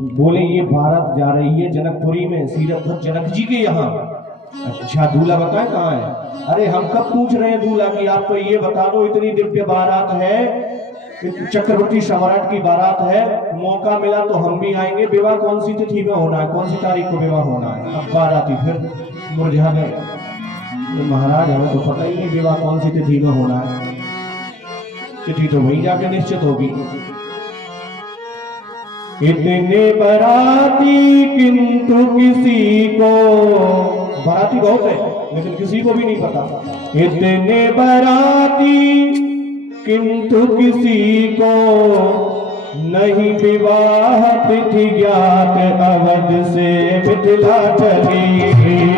बोले ये बारात जा रही है जनकपुरी में, सीरत जनक जी के यहाँ। अच्छा दूल्हा बताए कहाँ है? अरे हम कब पूछ रहे हैं दूल्हा की, आप तो ये बता दो इतनी दिव्य बारात है, चक्रवर्ती सम्राट की बारात है, मौका मिला तो हम भी आएंगे। विवाह कौन सी तिथि में होना है, कौन सी तारीख को विवाह होना है? अब बाराती फिर मुरझा गए। तो महाराज हमें तो पता ही नहीं विवाह कौन सी तिथि में होना है, तिथि तो वहीं जाके निश्चित होगी। इतने बराती किंतु किसी को, बराती बहुत है लेकिन किसी को भी नहीं पता। इतने बराती किंतु किसी को नहीं विवाह तिथि ज्ञात, अवध से मिथिला चली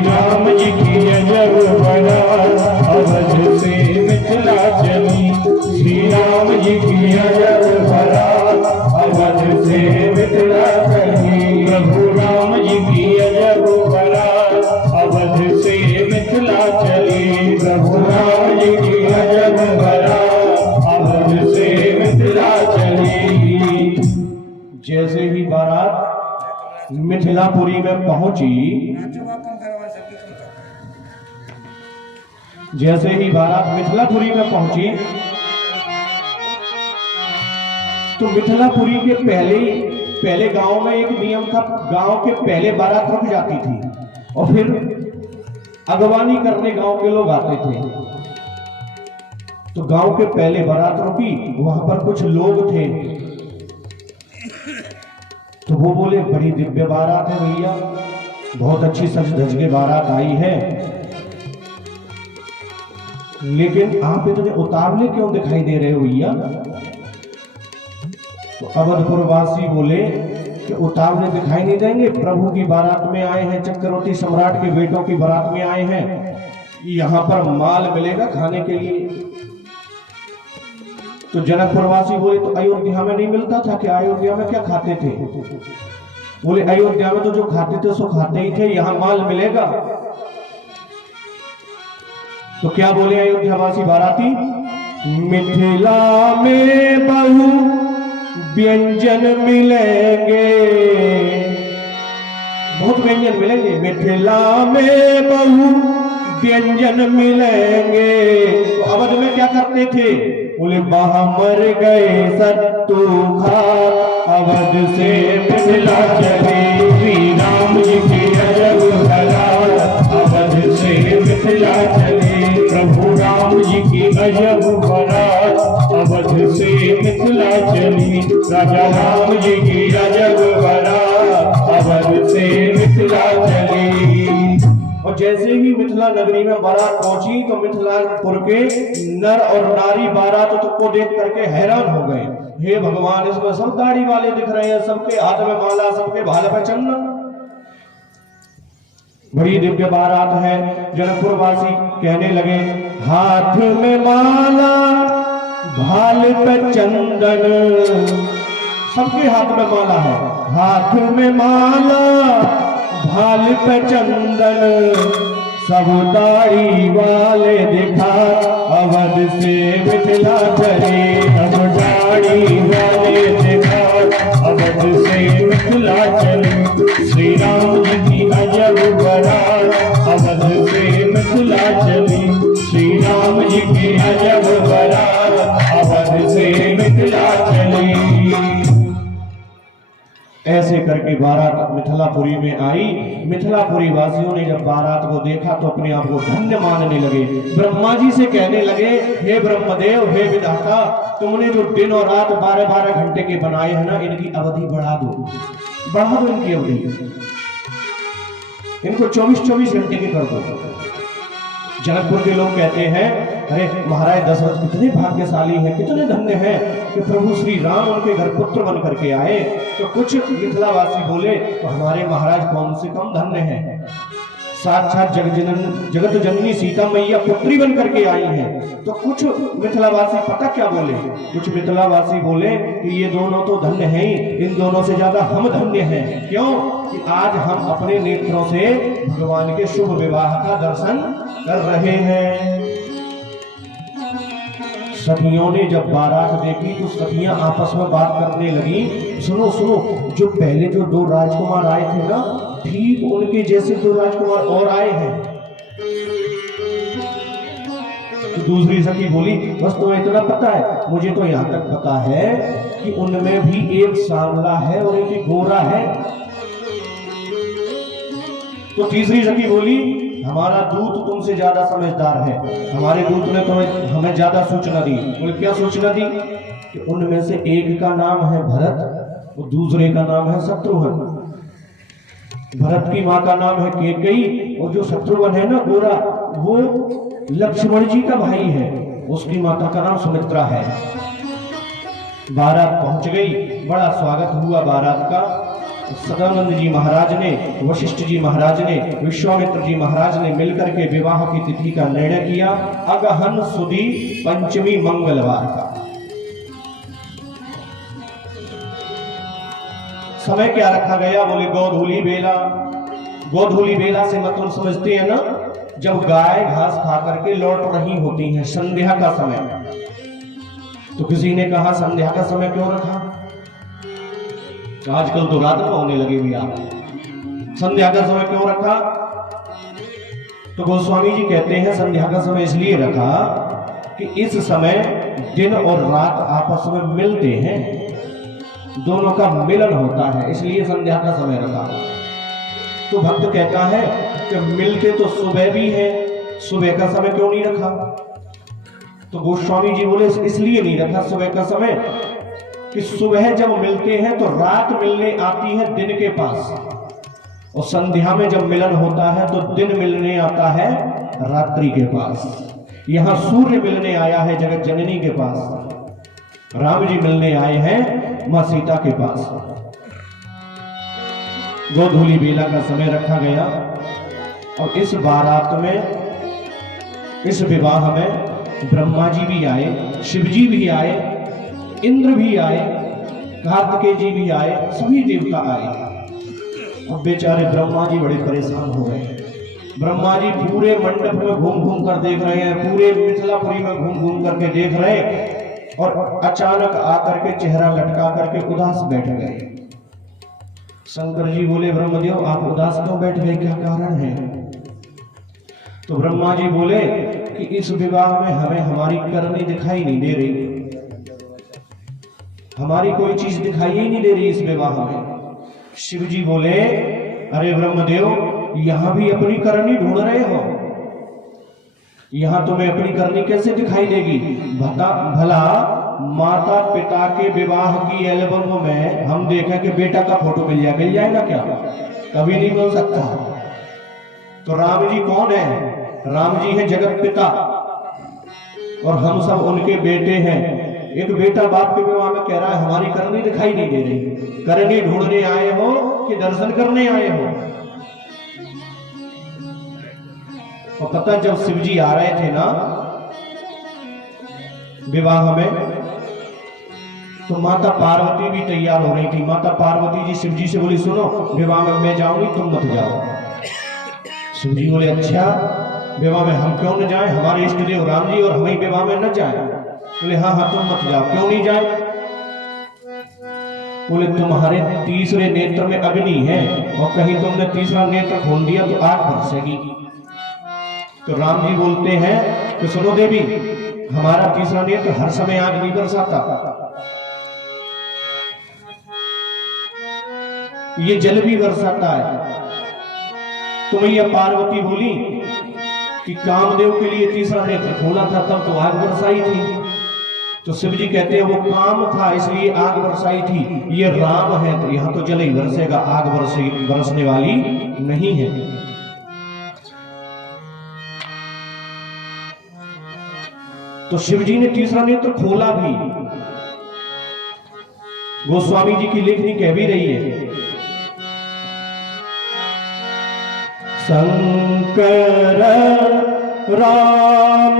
राम जी की अजब बारात, अवध से मिथिला चली श्री राम जी की अजब बारात, अवध से मिथिला चली प्रभु राम जी की अजब बारात, अवध से मिथिला चली प्रभु राम जी की अजब बारात, अवध से मिथिला चली। जैसे ही बारात मिथिलापुरी में पहुंची, जैसे ही बारात मिथिलापुरी में पहुंची तो मिथिलापुरी के पहले गांव में एक नियम था, गांव के पहले बारात रुक जाती थी और फिर अगवानी करने गांव के लोग आते थे। तो गांव के पहले बारात रुकी, वहां पर कुछ लोग थे, तो वो बोले बड़ी दिव्य बारात है भैया, बहुत अच्छी सज धज के बारात आई है, लेकिन आप इतने उतावले क्यों दिखाई दे रहे हो भैया? तो अवधपुर वासी बोले कि उतावले दिखाई नहीं देंगे, प्रभु की बारात में आए हैं, चक्रवर्ती सम्राट के बेटों की बारात में आए हैं, यहां पर माल मिलेगा खाने के लिए। तो जनकपुरवासी बोले तो अयोध्या में नहीं मिलता था क्या? अयोध्या में क्या खाते थे? बोले अयोध्या में तो जो खाते थे सो खाते ही थे, यहां माल मिलेगा। तो क्या बोले अयोध्यावासी बाराती? मिथिला में बहु व्यंजन मिलेंगे, बहुत व्यंजन मिलेंगे, मिथिला में बहु व्यंजन मिलेंगे। तो अवध में क्या करते थे? बोले बाहर मर गए सत्तू खात, अवध से मिथिला चले श्री राम जी की अजब बारात, अवध से मिथिला चले प्रभु राम जी की अजब बारात, अवध से मिथिला चली राजा राम जी की अजब बारात, अवध से मिथिला चली। और जैसे ही मिथिला नगरी में बारात पहुंची तो मिथिलापुर के नर और नारी बारात को देख करके हैरान हो गए। हे भगवान, इसमें सब दाढ़ी वाले दिख रहे हैं, सबके हाथ में माला, सबके भाल पे चंदन, बड़ी दिव्य बारात है। जनकपुर वासी कहने लगे हाथ में माला भाल पे चंदन, सबके हाथ में माला है, हाथ में माला भाल पे चंदन, सब दाढ़ी वाले दिखा, अवध से मिथिला चले सब दाढ़ी वाले दिखा, अवध से मिथिला चले श्री राम जी की अजब बारात, अवध से मिथिला चली श्री राम जी की अजब बारात, अवध से मिथिला चली। ऐसे करके बारात मिथिलापुरी में आई। मिथिलापुरी वासियों ने जब बारात को देखा तो अपने आप को धन्य मानने लगे। ब्रह्मा जी से कहने लगे हे ब्रह्मदेव, हे विधाता, तुमने जो दिन और रात 12-12 घंटे के बनाए हैं ना, इनकी अवधि बढ़ा दो, बढ़ा दो इनकी अवधि, इनको 24-24 घंटे की कर दो। जनकपुर के लोग कहते हैं अरे महाराज दशरथ कितने भाग्यशाली हैं, कितने धन्य हैं कि प्रभु श्री राम उनके घर पुत्र बन करके आए। तो कुछ मिथिलावासी बोले तो हमारे महाराज कौन से कम धन्य हैं, साक्षात जगत जननी सीता मैया पुत्री बन करके आई हैं। तो कुछ मिथिलावासी पता क्या बोले, कुछ मिथिलावासी बोले कि ये दोनों तो धन्य हैं ही, इन दोनों से ज्यादा हम धन्य हैं। क्यों कि आज हम अपने नेत्रों से भगवान के शुभ विवाह का दर्शन कर रहे हैं। सखियों ने जब बारात देखी तो सखियां आपस में बात करने लगी, सुनो सुनो, जो पहले जो दो राजकुमार आए थे ना, ठीक उनके जैसे दो राजकुमार और आए हैं। तो दूसरी सखी बोली, बस तुम्हें इतना पता है, मुझे तो यहाँ तक पता है कि उनमें भी एक सांवला है और एक गोरा है। तो तीसरी सखी बोली, हमारा दूत तुमसे ज्यादा समझदार है, हमारे दूत ने तुम्हें हमें ज्यादा सूचना दी। बोले क्या सूचना दी? कि उनमें से एक का नाम है भरत और दूसरे का नाम है शत्रुघ्न। भरत की माँ का नाम है कैकेयी और जो शत्रुघ्न है ना गोरा, वो लक्ष्मण जी का भाई है, उसकी माता का नाम सुमित्रा है। बारात पहुंच गई, बड़ा स्वागत हुआ बारात का। सदानंद जी महाराज ने, वशिष्ठ जी महाराज ने, विश्वामित्र जी महाराज ने मिलकर के विवाह की तिथि का निर्णय किया, अगहन सुदी पंचमी मंगलवार का। समय क्या रखा गया? बोले गोधूली बेला। गोधूली बेला से मतलब समझते हैं ना, जब गाय घास खा करके लौट रही होती हैं, संध्या का समय। तो किसी ने कहा संध्या का समय क्यों रखा? आजकल तो रात को होने लगे भी आप, संध्या का समय क्यों रखा? तो गोस्वामी जी कहते हैं संध्या का समय इसलिए रखा कि इस समय दिन और रात आपस में मिलते हैं, दोनों का मिलन होता है, इसलिए संध्या का समय रखा। तो भक्त कहता है कि मिलते तो सुबह भी है, सुबह का समय क्यों नहीं रखा? तो गोस्वामी जी बोले इसलिए नहीं रखा सुबह का समय कि सुबह जब मिलते हैं तो रात मिलने आती है दिन के पास, और संध्या में जब मिलन होता है तो दिन मिलने आता है रात्रि के पास। यहां सूर्य मिलने आया है जगत जननी के पास, राम जी मिलने आए हैं मां सीता के पास। गोधूली बेला का समय रखा गया और इस बारात में, इस विवाह में ब्रह्मा जी भी आए, शिव जी भी आए, इंद्र भी आए, कार्तिकेय जी भी आए, सभी देवता आए। अब बेचारे ब्रह्मा जी बड़े परेशान हो गए। ब्रह्मा जी पूरे मंडप में घूम घूम कर देख रहे हैं, पूरे मिथिलापुरी में घूम घूम करके देख रहे, और अचानक आकर के चेहरा लटका करके उदास बैठ गए। शंकर जी बोले, ब्रह्मदेव आप उदास क्यों बैठ गए, क्या कारण है? तो ब्रह्मा जी बोले कि इस विवाह में हमें हमारी करनी दिखाई नहीं दे रही, हमारी कोई चीज दिखाई ही नहीं दे रही इस विवाह में। शिव जी बोले, अरे ब्रह्मदेव यहां भी अपनी करनी ढूंढ रहे हो, यहां तुम्हें अपनी करनी कैसे दिखाई देगी? भला माता पिता के विवाह की एल्बम में हम देखें कि बेटा का फोटो मिल जाएगा क्या? कभी नहीं मिल सकता। तो राम जी कौन है? राम जी है जगत पिता और हम सब उनके बेटे हैं। एक बेटा बाप के विवाह में कह रहा है हमारी करनी दिखाई नहीं दे रही। करनी ढूंढने आए हो कि दर्शन करने आए हो? और पता जब शिव जी आ रहे थे ना विवाह में, तो माता पार्वती भी तैयार हो रही थी। माता पार्वती जी शिव जी से बोली, सुनो विवाह में मैं जाऊंगी, तुम मत जाओ। शिव जी बोले, अच्छा विवाह में हम क्यों न जाए, हमारे इष्ट देव राम जी और हमें विवाह में न जाए? बोले हाँ हाँ तुम मत जाओ। क्यों नहीं जाए? बोले तुम्हारे तीसरे नेत्र में अग्नि है और कहीं तुमने तीसरा नेत्र खोल दिया तो आग बरसेगी। तो राम जी बोलते हैं कि सुनो देवी, हमारा तीसरा नेत्र हर समय आग नहीं बरसाता, ये जल भी बरसाता है। तो मैया पार्वती बोली कि कामदेव के लिए तीसरा नेत्र खोला था तब तो आग बरसाई थी। तो शिव जी कहते हैं वो काम था इसलिए आग बरसाई थी, ये राम है तो यहां तो जल ही बरसेगा, आग बरसने वाली नहीं है। तो शिव जी ने तीसरा नेत्र खोला भी। गोस्वामी जी की लेखनी कह भी रही है, शंकर राम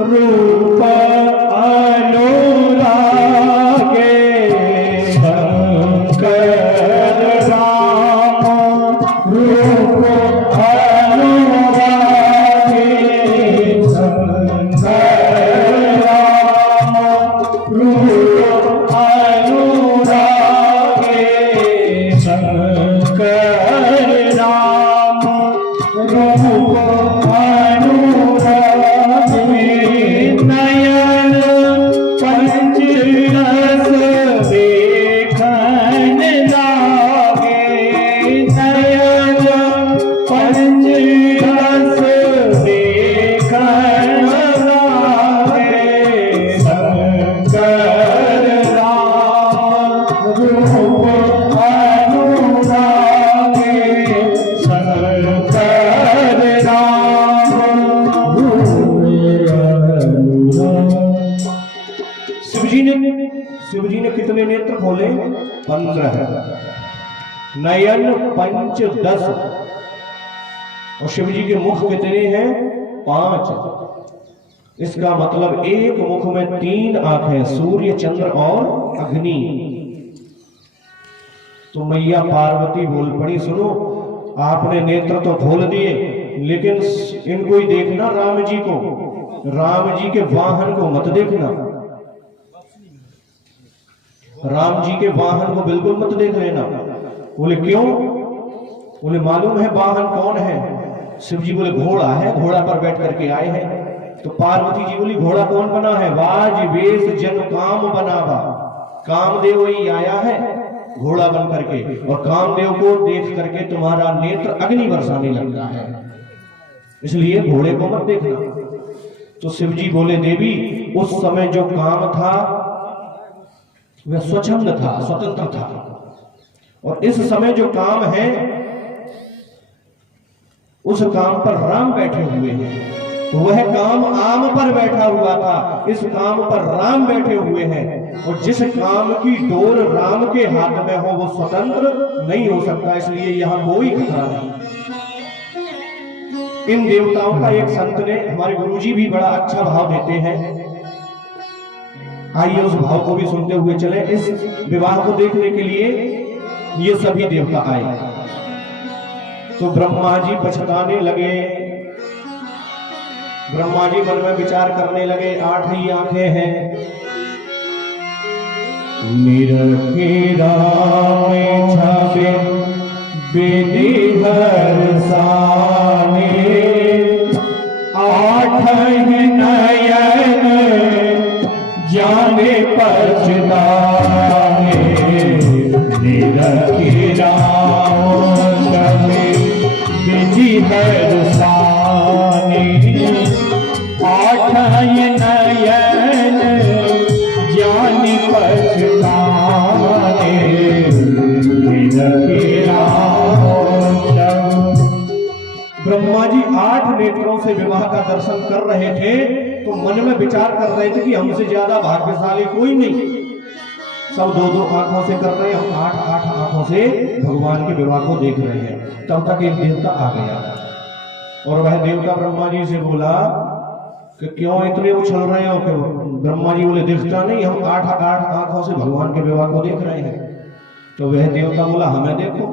रूप अनुरागे, शंकर राम रूप अनुरागे, शंकर राम शंकर राम रूप अनुरागे नयन पंच रस देखन लागे नयन पंच रस देखन लागे शंकर राम रूप अनुरागे शंकर राम शिव जी ने कितने नेत्र खोले? 15। नयन पंच 10 और शिव जी के मुख कितने हैं? 5। इसका मतलब एक मुख में 3 आंखें, सूर्य चंद्र और अग्नि। तो मैया पार्वती बोल पड़ी, सुनो आपने नेत्र तो खोल दिए लेकिन इनको ही देखना, राम जी को, राम जी के वाहन को मत देखना, राम जी के वाहन को बिल्कुल मत देख लेना। बोले क्यों? बोले मालूम है वाहन कौन है? शिव जी बोले घोड़ा है, घोड़ा पर बैठ करके आए हैं। तो पार्वती जी बोली घोड़ा कौन बना है? वाज वेश जन काम बनावा, कामदेव ही आया है घोड़ा बन करके, और कामदेव को देख करके तुम्हारा नेत्र अग्नि बरसाने लगता है, इसलिए घोड़े को मत देखना। तो शिव जी बोले देवी उस समय जो काम था वह स्वच्छंद था, स्वतंत्र था, और इस समय जो काम है उस काम पर राम बैठे हुए हैं। तो वह काम आम पर बैठा हुआ था, इस काम पर राम बैठे हुए हैं, और जिस काम की डोर राम के हाथ में हो वो स्वतंत्र नहीं हो सकता, इसलिए यहां कोई खतरा नहीं। इन देवताओं का एक संत ने, हमारे गुरुजी भी बड़ा अच्छा भाव देते हैं, आइए उस भाव को भी सुनते हुए चले। इस विवाह को देखने के लिए ये सभी देवता आए। तो ब्रह्मा जी पछताने लगे, ब्रह्मा जी मन में विचार करने लगे, 8 ही आंखें हैं, निरखे राम छावे विधि हर साने, 8 ही नयन जाने पछताने, निरखे राम छावे विधि हर साने, 8 ही नयन जाने पछताने, निरखे राम छावे। ब्रह्मा जी 8 नेत्रों से विवाह का दर्शन कर रहे थे, तो मन में विचार कर रहे थे कि हमसे ज्यादा भाग्यशाली कोई नहीं, सब 2-2 आंखों से कर रहे हैं, हम 8-8 आंखों से भगवान के विवाह को देख रहे हैं। तब तक एक देवता आ गया और वह देवता ब्रह्मा जी से बोला कि क्यों इतने उछल रहे हो? कि ब्रह्मा जी बोले दिखता नहीं, हम 8-8 आंखों से भगवान के विवाह को देख रहे हैं। तो वह देवता बोला हमें देखो।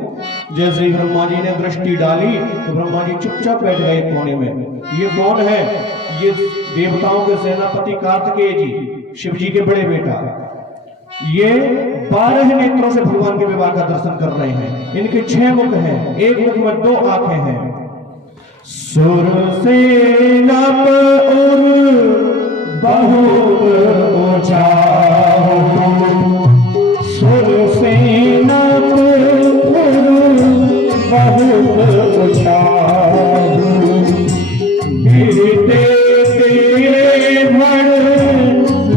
जैसे ही ब्रह्मा जी ने दृष्टि डाली तो ब्रह्मा जी चुपचाप बैठ गए कोने में। ये कौन है? ये देवताओं के सेनापति कार्तिकेय जी, शिव जी के बड़े बेटा, ये 12 नेत्रों से भगवान के विवाह का दर्शन कर रहे हैं। इनके 6 मुख हैं, एक मुख में 2 आंखें हैं। सुर से नप उर बहुत ऊंचा, सुर से नप उर बहुत ऊंचा, गिरते देवड़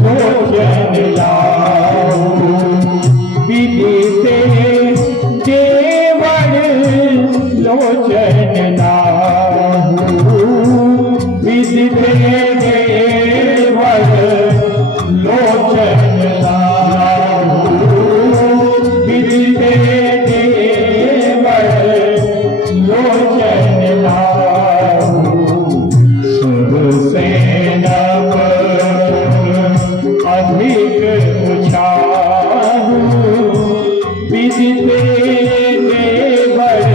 लोचन लाओ, गिरते देवड़ लोचन लाओ, गिरते देवड़ लोचन लाओ, गिरते देवड़ लोचन लाओ, सुर से नभ अधिक उछाहु, विदिते देवड़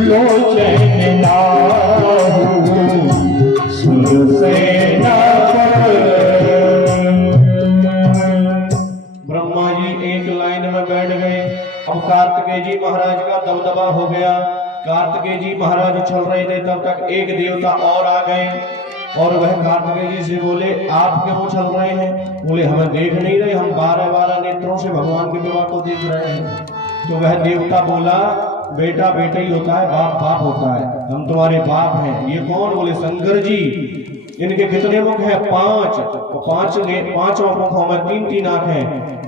लोचन लाहु, सुर से नभ। ब्रह्मा जी एक लाइन में बैठ गए। अब कार्तिक कार्तिकेय जी महाराज का दबदबा हो गया। कार्तिकेय जी महाराज चल रहे थे, तब तक एक देवता और आ गए और वह कार्तिकेय जी से बोले, आप क्यों चल रहे हैं? बोले, हमें देख नहीं रहे, हम 12 नेत्रों से भगवान के विवाह को देख रहे हैं। तो वह देवता बोला, बेटा बेटा ही होता है, बाप बाप होता है, हम तुम्हारे बाप हैं। ये कौन? बोले, शंकर जी। इनके कितने मुख हैं? 5। तो 5 मुखों में 3 आंखें,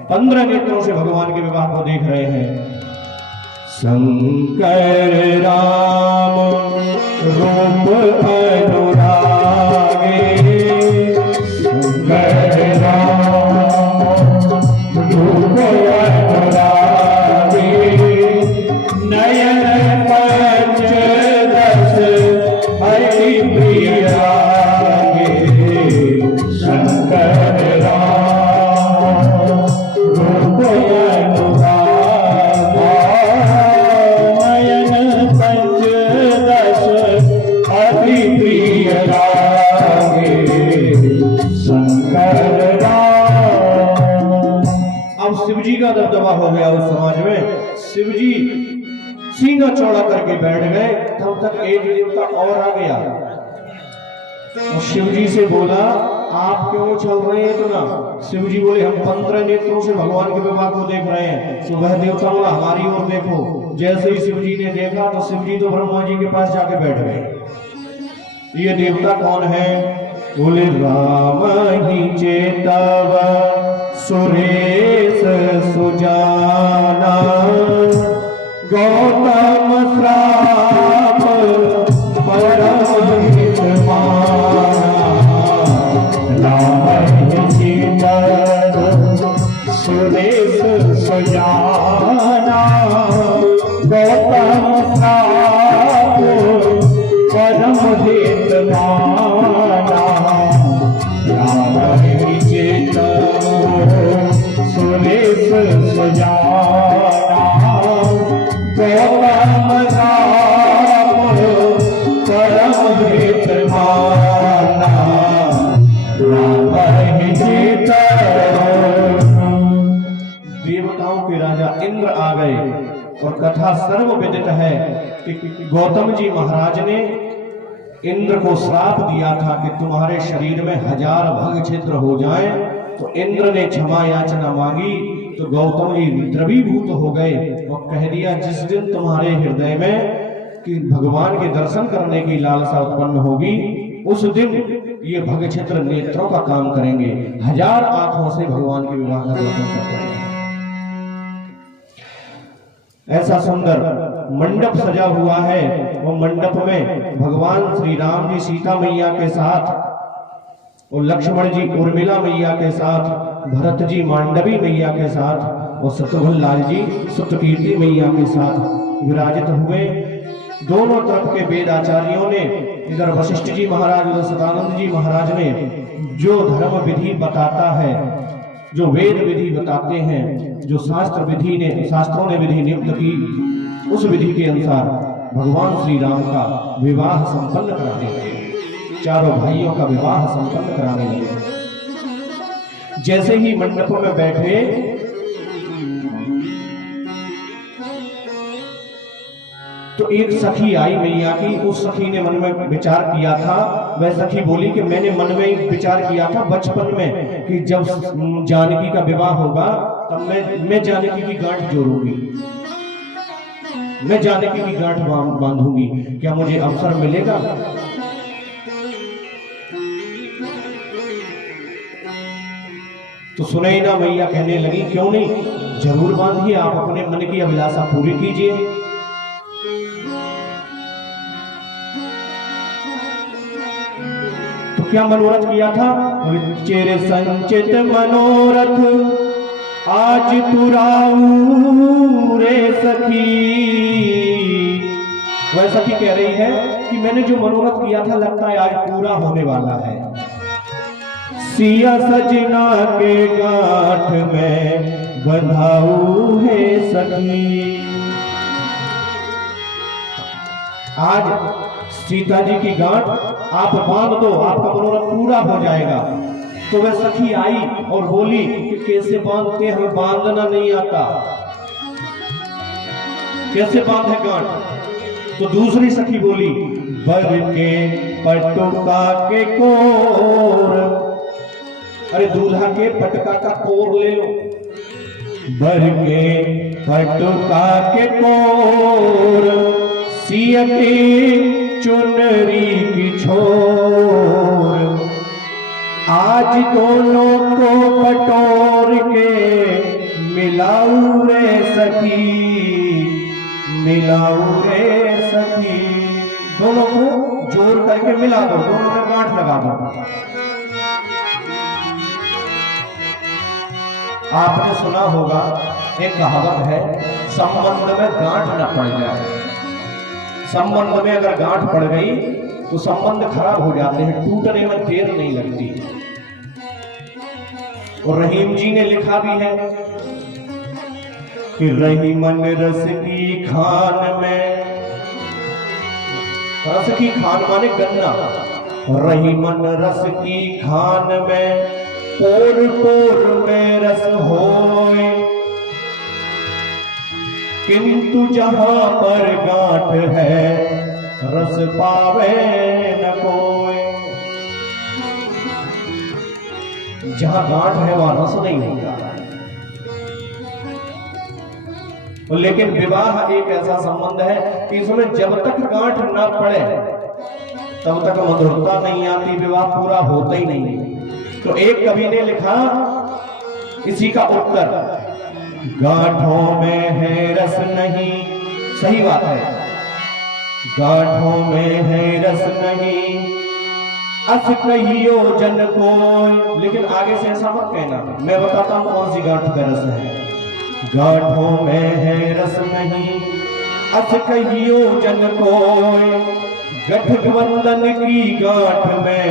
15 नेत्रों से भगवान के विवाह को देख रहे हैं। शंकर राम रूप अनुरागे, शंकर राम रूप अनुरागे, नयन पंचदश हरि प्रिय रागे, शंकर राम रूप अनुरागे, शिवजी का दबदबा हो गया उस समाज में। शिवजी सीना चौड़ा करके बैठ गए, तब तक एक देवता और आ गया और शिवजी से बोला, आप क्यों चल रहे हैं इतना? शिवजी बोले, हम 15 नेत्रों से भगवान के विवाह को देख रहे हैं। तो वह देवता बोला, हमारी ओर देखो। जैसे ही शिवजी ने देखा तो शिवजी तो ब्रह्मा जी के पास जाके बैठ गए। ये देवता कौन है? बोले, राम ही चेतव सुरेश सुजाना, गौतम श्राप परम हित माना, राम ही चेतव सुरेश सुजाना, गौतम श्राप परम हित माना, राम ही चेतव सुरेश सुजाना, गौतम राम परम हित माना, राम ही चेतव। देवताओं के राजा इंद्र आ गए और कथा सर्व विदित है कि गौतम जी महाराज ने इंद्र को श्राप दिया था कि तुम्हारे शरीर में 1000 भग छिद्र हो जाए। तो इंद्र ने क्षमा याचना मांगी तो गौतम जी द्रवीभूत हो गए और कह दिया, जिस दिन तुम्हारे हृदय में कि भगवान के दर्शन करने की लालसा उत्पन्न होगी, उस दिन ये भग छिद्र नेत्रों का काम करेंगे, 1000 आंखों से भगवान के विवाह का दर्शन कर पाएंगे। ऐसा सुंदर मंडप सजा हुआ है। वो मंडप में भगवान श्री राम जी सीता मैया के साथ और लक्ष्मण जी उर्मिला मैया के साथ, भरत जी मांडवी मैया के साथ और शत्रुघ्न लाल जी सत्यकीर्ति मैया के साथ विराजित हुए। दोनों तरफ के वेद आचार्यों ने, इधर वशिष्ठ जी महाराज, उधर सदानंद जी महाराज ने जो धर्म विधि बताता है, जो वेद विधि बताते हैं, जो शास्त्रों ने विधि नियुक्त की, उस विधि के अनुसार भगवान श्री राम का विवाह संपन्न करा देते हैं। चारों भाइयों का विवाह संपन्न कराने लगे। जैसे ही मंडप में बैठे तो एक सखी आई मैया की। उस सखी ने मन में विचार किया था। वह सखी बोली कि मैंने मन में विचार किया था बचपन में कि जब जानकी का विवाह होगा तब मैं जानकी की गांठ जोड़ूंगी, मैं जानकी की गांठ बांधूंगी, क्या मुझे अवसर मिलेगा? तो सुनैना मैया कहने लगी, क्यों नहीं, जरूर बांधिए, आप अपने मन की अभिलाषा पूरी कीजिए। तो क्या मनोरथ किया था? चिर संचित मनोरथ आज पुराऊ रे सखी। वह सखी कह रही है कि मैंने जो मनोरथ किया था लगता है आज पूरा होने वाला है। सिया सजना के गांठ में बंधाऊ है सखी। आज सीता जी की गांठ आप बांध दो, आपका मनोरथ पूरा हो जाएगा। तो वह सखी आई और बोली कि कैसे बांधते, हमें बांधना नहीं आता। कैसे बांधे गांठ? तो दूसरी सखी बोली, बर के पटुका के कोर। अरे दूल्हा के पटका का कोर ले लो। बर के पटुका के कोर, सिया की चुनरी की छोर। आज दोनों को बटोर के मिलाऊ रे सखी, मिलाऊ रे सखी। दोनों को जोड़ करके मिला दो, दोनों में गांठ लगा दो। आपने सुना होगा एक कहावत है, संबंध में गांठ न पड़ जाए। संबंध में अगर गांठ पड़ गई तो संबंध खराब हो जाते हैं, टूटने में देर नहीं लगती। और रहीम जी ने लिखा भी है कि रहीमन रस की खान में, रस की खान माने गन्ना, रहीमन रस की खान में पोर पोर में रस होए, किंतु जहां पर गांठ है रस पावे न कोई। जहां गांठ है वहां रस नहीं होगा। लेकिन विवाह एक ऐसा संबंध है कि इसमें जब तक गांठ ना पड़े तब तक मधुरता नहीं आती, विवाह पूरा होता ही नहीं। तो एक कवि ने लिखा इसी का उत्तर, गांठों में है रस नहीं। सही बात है, गांठों में है रस नहीं, अस कहियो जन को। लेकिन आगे से ऐसा मत कहना, मैं बताता हूं कौन सी गांठ का रस है। गांठों में है रस नहीं, अस कहियो जन को, गठबंधन की गांठ में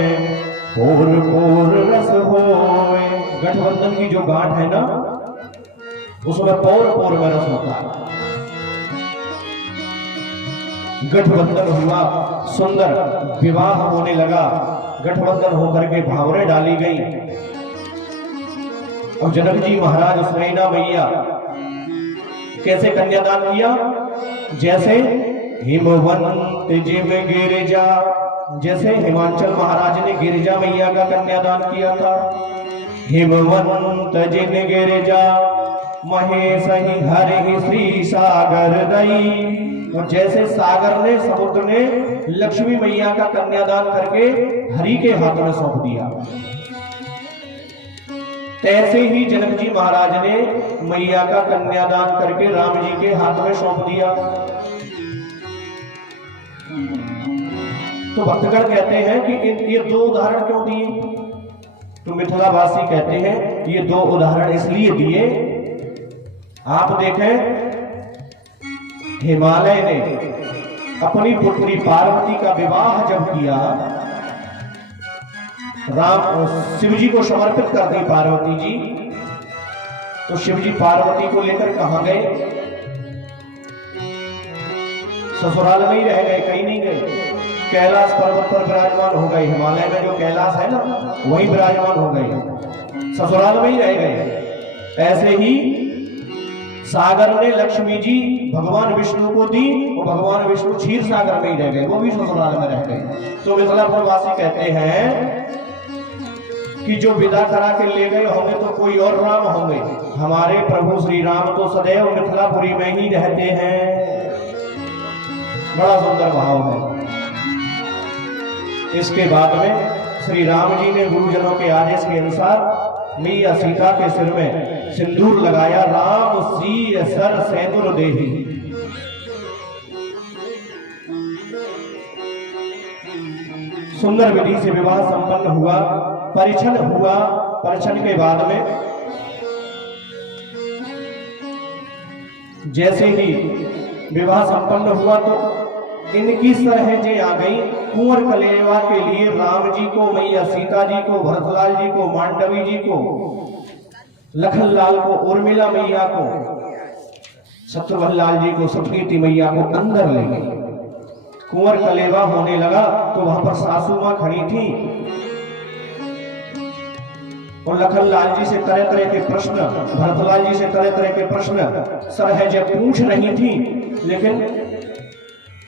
पोर पोर रस होए। गठबंधन की जो गांठ है ना, उसमें पोर पोर में रस होता है। गठबंधन हुआ, सुंदर विवाह होने लगा, गठबंधन होकर के भावरें डाली गई। और जनक जी महाराज सुनैना मैया कैसे कन्यादान किया? जैसे हिमवंत जिम गिरिजा, जैसे हिमाचल महाराज ने गिरिजा मैया का कन्यादान किया था। हिमवंत जिन गिरिजा महेश ही हरि श्री सागर दई। और जैसे सागर ने, समुद्र ने लक्ष्मी मैया का कन्यादान करके हरि के हाथ में सौंप दिया, तैसे ही जनक जी महाराज ने मैया का कन्यादान करके राम जी के हाथ में सौंप दिया। तो भक्तगण कहते हैं कि ये दो उदाहरण क्यों दिए? तो मिथिलावासी कहते हैं ये दो उदाहरण इसलिए दिए, आप देखें हिमालय ने अपनी पुत्री पार्वती का विवाह जब किया, राम शिव जी को समर्पित कर दी पार्वती जी, तो शिव जी पार्वती को लेकर कहां गए? ससुराल में ही रह गए, कहीं नहीं गए। कैलाश पर्वत पर विराजमान हो गए, हिमालय में जो कैलाश है ना वही विराजमान हो गए, ससुराल में ही रह गए। ऐसे ही सागर ने लक्ष्मी जी भगवान विष्णु को दी और भगवान विष्णु क्षीर सागर में ही रह गए, वो भी ससुराल में रह गए। तो मिथिलापुर वासी कहते हैं कि जो विदा करा के ले गए होंगे तो कोई और राम होंगे, हमारे प्रभु श्री राम तो सदैव मिथिलापुरी में ही रहते हैं। बड़ा सुंदर भाव है। इसके बाद में श्री राम जी ने गुरुजनों के आदेश के अनुसार मैया सीता के सिर में सिंदूर लगाया, राम सी सर सेंदूर देही। सुंदर विधि से विवाह संपन्न हुआ, परिछन हुआ। परिछन के बाद में जैसे ही विवाह संपन्न हुआ तो इनकी सरहेजें आ गई कुंवर कलेवा के लिए, राम जी को, मैया सीता जी को, भरतलाल जी को, मांडवी जी को, लखनलाल को, उर्मिला मैया को, शत्रुघ्न जी को, सप्तती मैया को अंदर ले गई। कुंवर कलेवा होने लगा तो वहां पर सासू मां खड़ी थी। और लखनलाल जी से तरह तरह के प्रश्न, भरतलाल जी से तरह तरह के प्रश्न सरहज पूछ रही थी, लेकिन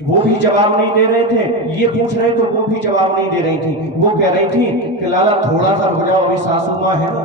वो भी जवाब नहीं दे रहे थे। ये पूछ रहे तो वो भी जवाब नहीं दे रही थी। वो कह रही थी कि लाला थोड़ा सा रुक जाओ, अभी सासू माँ है ना,